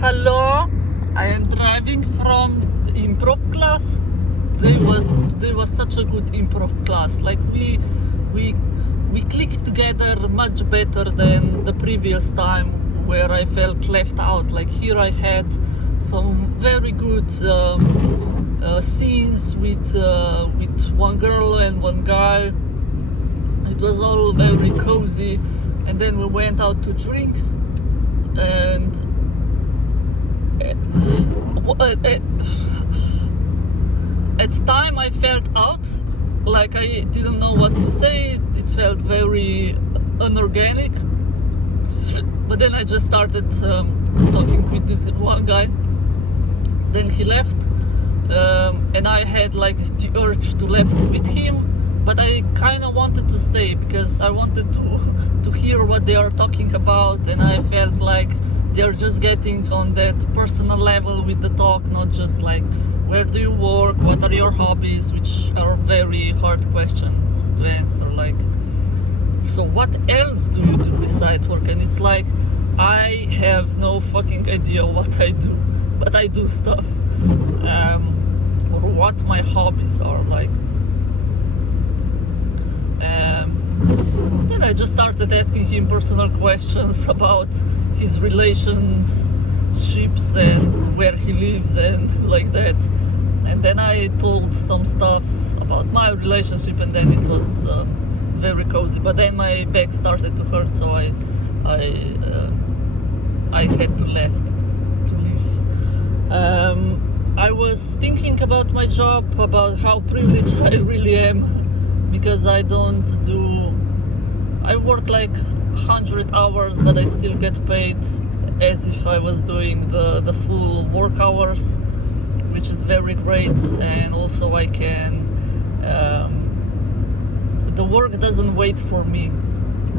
Hello, I am driving from the improv class. There was such a good improv class. Like we we clicked together much better than the previous time where I felt left out. Like here I had some very good scenes with one girl and one guy. It was all very cozy, and then we went out to drinks and at time I felt out, like I didn't know what to say. It felt very unorganic, but then I just started talking with this one guy. Then he left, and I had like the urge to left with him, but I kind of wanted to stay because I wanted to hear what they are talking about, and I felt like they're just getting on that personal level with the talk, not just like where do you work, what are your hobbies, which are very hard questions to answer. Like, so what else do you do besides work? And it's like I have no fucking idea what I do, but I do stuff, or what my hobbies are like. Then I just started asking him personal questions about his relationships and where he lives and like that. And then I told some stuff about my relationship, and then it was very cozy. But then my back started to hurt, so I had to leave. I was thinking about my job, about how privileged I really am, because I work like 100 hours, but I still get paid as if I was doing the full work hours, which is very great. And also I can, the work doesn't wait for me.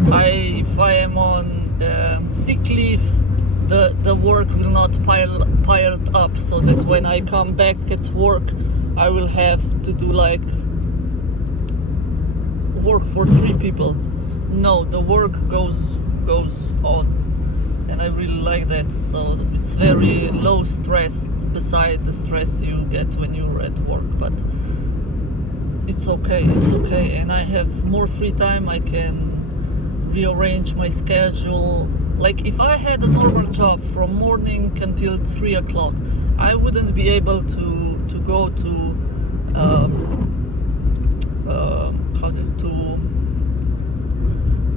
If I am on sick leave, the work will not pile up, so that when I come back at work, I will have to do like work for 3 people. No, the work goes on, and I really like that. So it's very low stress beside the stress you get when you're at work, but it's okay, and I have more free time. I can rearrange my schedule. Like if I had a normal job from morning until 3 o'clock, I wouldn't be able to go to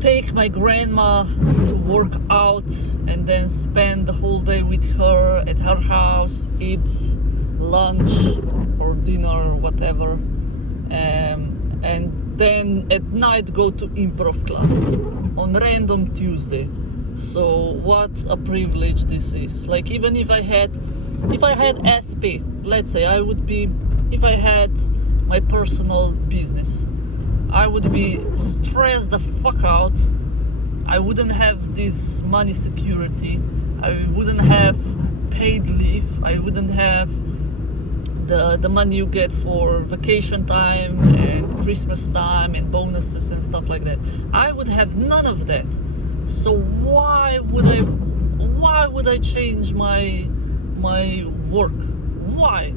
take my grandma to work out and then spend the whole day with her at her house, eat lunch or dinner or whatever, and then at night go to improv class on random Tuesday. So what a privilege this is. Like even if I had SP, let's say if I had my personal business, I would be stressed the fuck out. I wouldn't have this money security. I wouldn't have paid leave. I wouldn't have the money you get for vacation time and Christmas time and bonuses and stuff like that. I would have none of that. So why would I change my work? Why?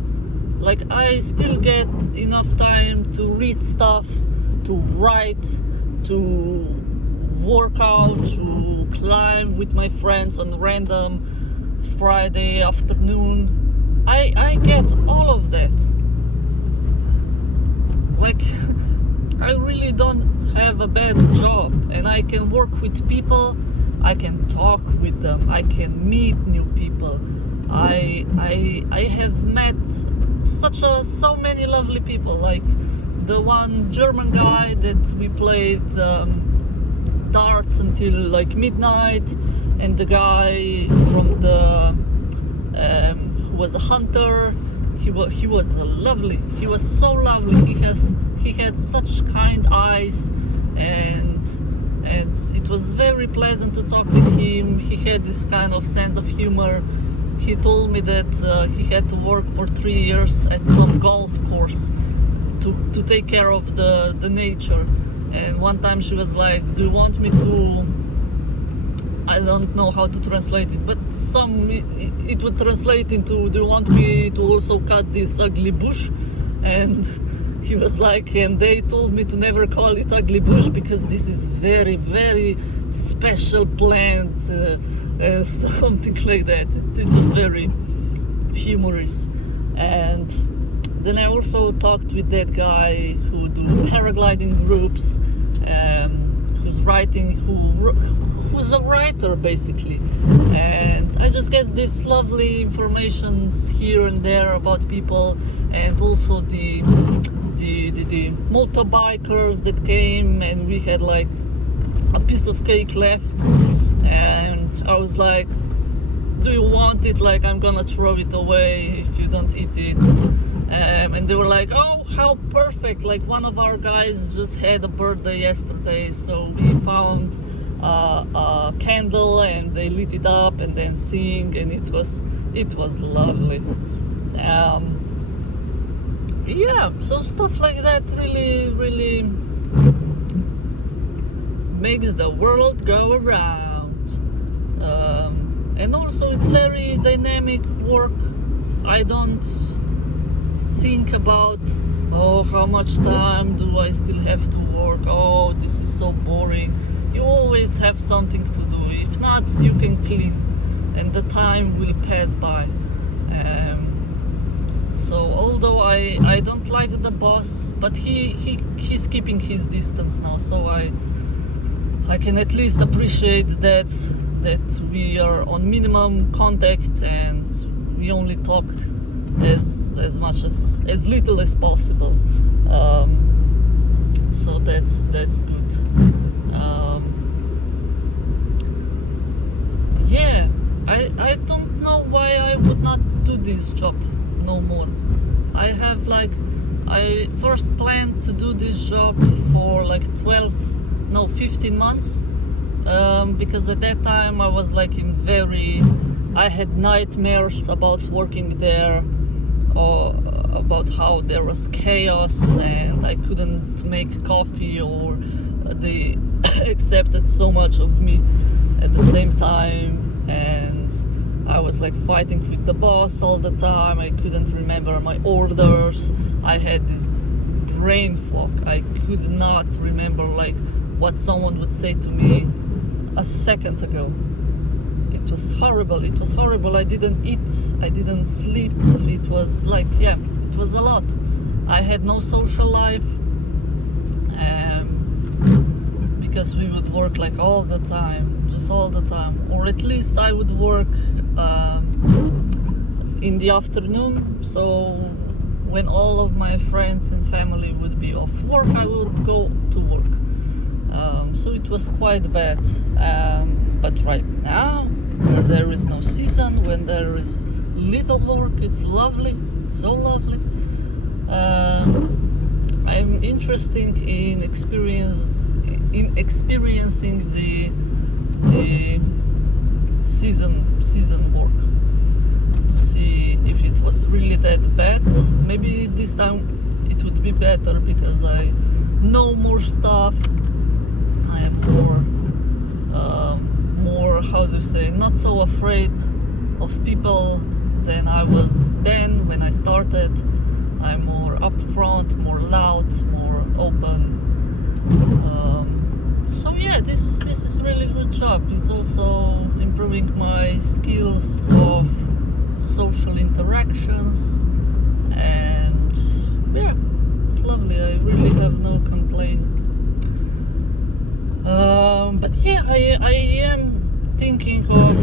Like I still get enough time to read stuff, to write, to work out, to climb with my friends on random Friday afternoon. I get all of that. Like I really don't have a bad job, and I can work with people, I can talk with them, I can meet new people. I have met so many lovely people, like the one German guy that we played darts until like midnight, and the guy from the who was a hunter. He was lovely. He was so lovely. He had such kind eyes, and it was very pleasant to talk with him. He had this kind of sense of humor. He told me that he had to work for 3 years at some golf course to take care of the nature. And one time she was like, do you want me to I don't know how to translate it, but it would translate into, do you want me to also cut this ugly bush? And he was like, and they told me to never call it ugly bush because this is very, very special plant, something like that. It was very humorous. And then I also talked with that guy who do paragliding groups, who's a writer basically, and I just get this lovely informations here and there about people, and also the motorbikers that came, and we had like a piece of cake left, and I was like, do you want it? Like, I'm gonna throw it away if you don't eat it. And they were like, oh, how perfect, like one of our guys just had a birthday yesterday, so we found a candle and they lit it up and then sing, and it was lovely. Yeah, so stuff like that really makes the world go around. And also it's very dynamic work. I don't think about, oh, how much time do I still have to work, oh, this is so boring. You always have something to do. If not, you can clean and the time will pass by. So although I don't like the boss, but he's keeping his distance now, so I can at least appreciate that we are on minimum contact and we only talk as little as possible. So that's good. Yeah, I don't know why I would not do this job no more. I have I first planned to do this job for 15 months, because at that time I was I had nightmares about working there, or about how there was chaos and I couldn't make coffee, or they accepted so much of me at the same time, and I was fighting with the boss all the time. I couldn't remember my orders. I had this brain fog. I could not remember what someone would say to me a second ago. It was horrible. I didn't eat, I didn't sleep. It was it was a lot. I had no social life, because we would work all the time, just all the time. Or at least I would work in the afternoon, so when all of my friends and family would be off work, I would go to work. So it was quite bad. But right now, where there is no season, when there is little work, it's lovely. It's so lovely. I'm interested in experiencing the season work, to see if it was really that bad. Maybe this time it would be better because I know more stuff. I am more, how do you say, not so afraid of people than I was then when I started. I'm more upfront, more loud, more open. So yeah, this is really good job. It's also improving my skills of social interactions, and yeah, it's lovely. I really have no complaint. But yeah, I am thinking of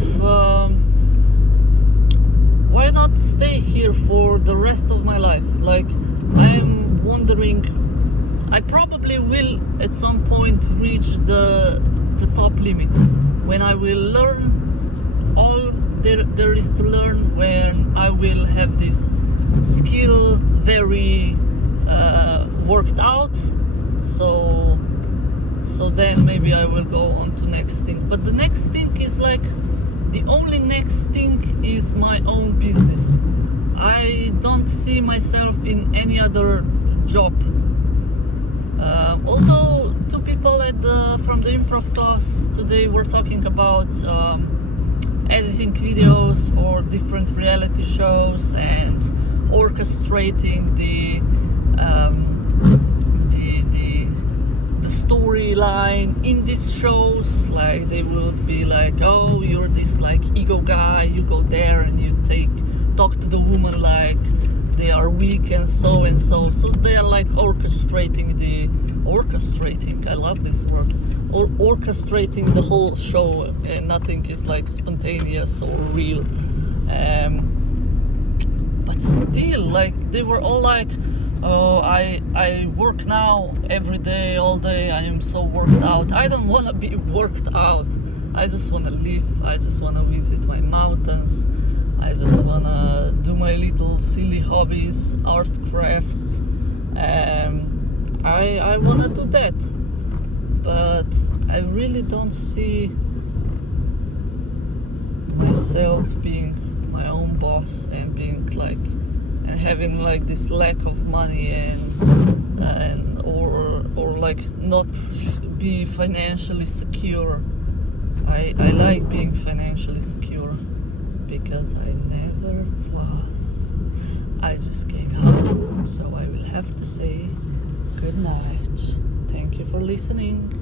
why not stay here for the rest of my life. I'm wondering, I probably will at some point reach the top limit, when I will learn all there is to learn, when I will have this skill very worked out. So then maybe I will go on to next thing. But the next thing is the only next thing is my own business. I don't see myself in any other job. Although two people from the improv class. Today we're talking about editing videos for different reality shows and orchestrating the storyline in these shows. Like they would be like, oh, you're this like ego guy, you go there and you talk to the woman like they are weak and so so they are like orchestrating, I love this word, or orchestrating the whole show, and nothing is like spontaneous or real. But still, like they were all like, oh, I work now every day, all day, I am so worked out. I don't want to be worked out. I just want to live. I just want to visit my mountains. I just want to do my little silly hobbies, art crafts. I want to do that. But I really don't see myself being my own boss and being like, and having like this lack of money and or like not be financially secure. I like being financially secure because I never was. I just came home, so I will have to say good night. Thank you for listening.